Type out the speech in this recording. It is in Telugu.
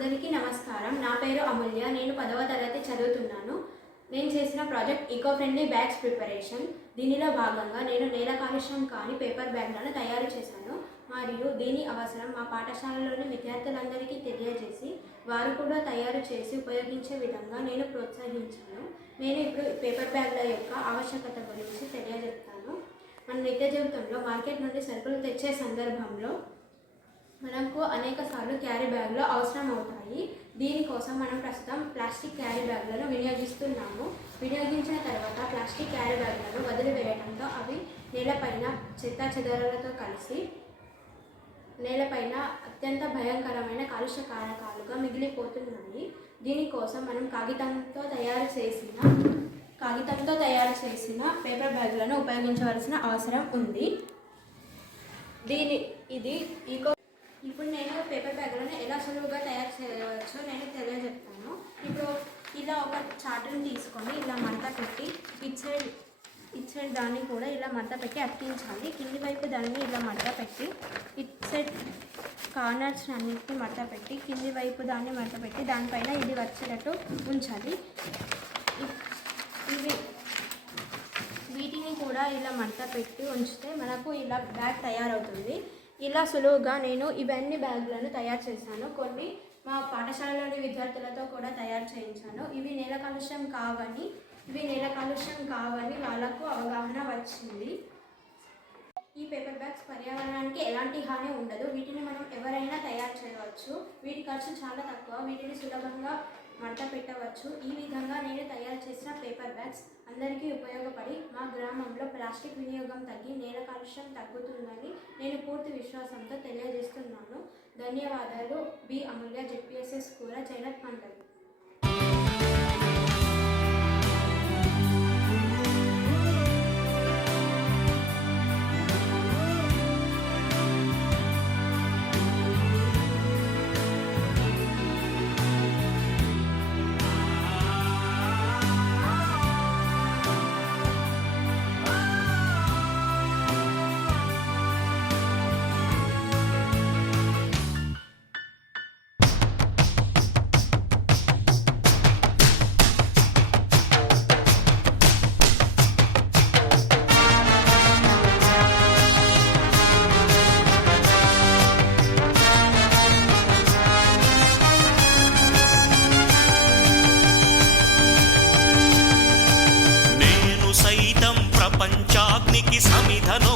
అందరికీ నమస్కారం. నా పేరు అమూల్య. నేను 10వ తరగతి చదువుతున్నాను. నేను చేసిన project eco friendly bags preparation. దీనిలో భాగంగా నేను నేల కాలుష్యం కాని పేపర్ బ్యాగ్లను తయారు చేశాను మరియు దీని అవసరం మా పాఠశాలలోని విద్యార్థులందరికీ తెలియజేసి వారు కూడా తయారు చేసి ఉపయోగించే విధంగా నేను ప్రోత్సహించాను. నేను ఇప్పుడు పేపర్ బ్యాగ్ల యొక్క ఆవశ్యకత గురించి తెలియజేస్తాను. మన నిత్య జీవితంలో మార్కెట్ నుండి సరుకులు తెచ్చే సందర్భంలో మనకు అనేక సార్లు క్యారీ బ్యాగ్లు అవసరం అవుతాయి. దీనికోసం మనం ప్రస్తుతం ప్లాస్టిక్ క్యారీ బ్యాగ్లను వినియోగిస్తున్నాము. వినియోగించిన తర్వాత ప్లాస్టిక్ క్యారీ బ్యాగ్లను వదిలివేయడంతో అవి నేలపైన చెత్తాచెదారాలతో కలిసి నేలపైన అత్యంత భయంకరమైన కాలుష్య కారకాలుగా మిగిలిపోతున్నాయి. దీనికోసం మనం కాగితంతో తయారు చేసిన పేపర్ బ్యాగ్లను ఉపయోగించవలసిన అవసరం ఉంది. ఇప్పుడు నేను పేపర్ బ్యాగ్లను ఎలా సులువుగా తయారు చేయవచ్చో నేను తెలియజెప్తాను. ఇప్పుడు ఇలా ఒక చార్టుని తీసుకొని ఇలా మడత పెట్టి ఇట్ సైడ్ దాన్ని కూడా ఇలా మడత పెట్టి అతికించాలి. కింది వైపు దాన్ని ఇలా మడత పెట్టి ఇట్ సైడ్ కార్నర్స్ అన్నిటిని మడత పెట్టి కింది వైపు దాన్ని మడత పెట్టి దానిపైన ఇది వచ్చేటట్టు ఉంచాలి. వీటిని కూడా ఇలా మడత పెట్టి ఉంచితే మనకు ఇలా బ్యాగ్ తయారవుతుంది. ఇలా సులువుగా నేను ఇవన్నీ బ్యాగులను తయారు చేశాను. కొన్ని మా పాఠశాలలోని విద్యార్థులతో కూడా తయారు చేయించాను. ఇవి నేల కాలుష్యం కావని వాళ్ళకు అవగాహన వచ్చింది. ఈ పేపర్ బ్యాగ్స్ పర్యావరణానికి ఎలాంటి హాని ఉండదు. వీటిని మనం ఎవరైనా తయారు చేయవచ్చు. వీటి ఖర్చు చాలా తక్కువ. వీటిని సులభంగా మడత పెట్టవచ్చు. ఈ విధంగా నేను తయారు చేసిన పేపర్ బ్యాగ్స్ అందరికీ ఉపయోగపడి మా గ్రామంలో ప్లాస్టిక్ వినియోగం తగ్గి నేల కాలుష్యం తగ్గుతుందని నేను పూర్తి విశ్వాసంతో తెలియజేస్తున్నాను. ధన్యవాదాలు. బి అమూల్య, జెడ్పీఎస్ఎస్ స్కూల్, చైనట్ మండల్. ప్రపంచాగ్నికి సమిధను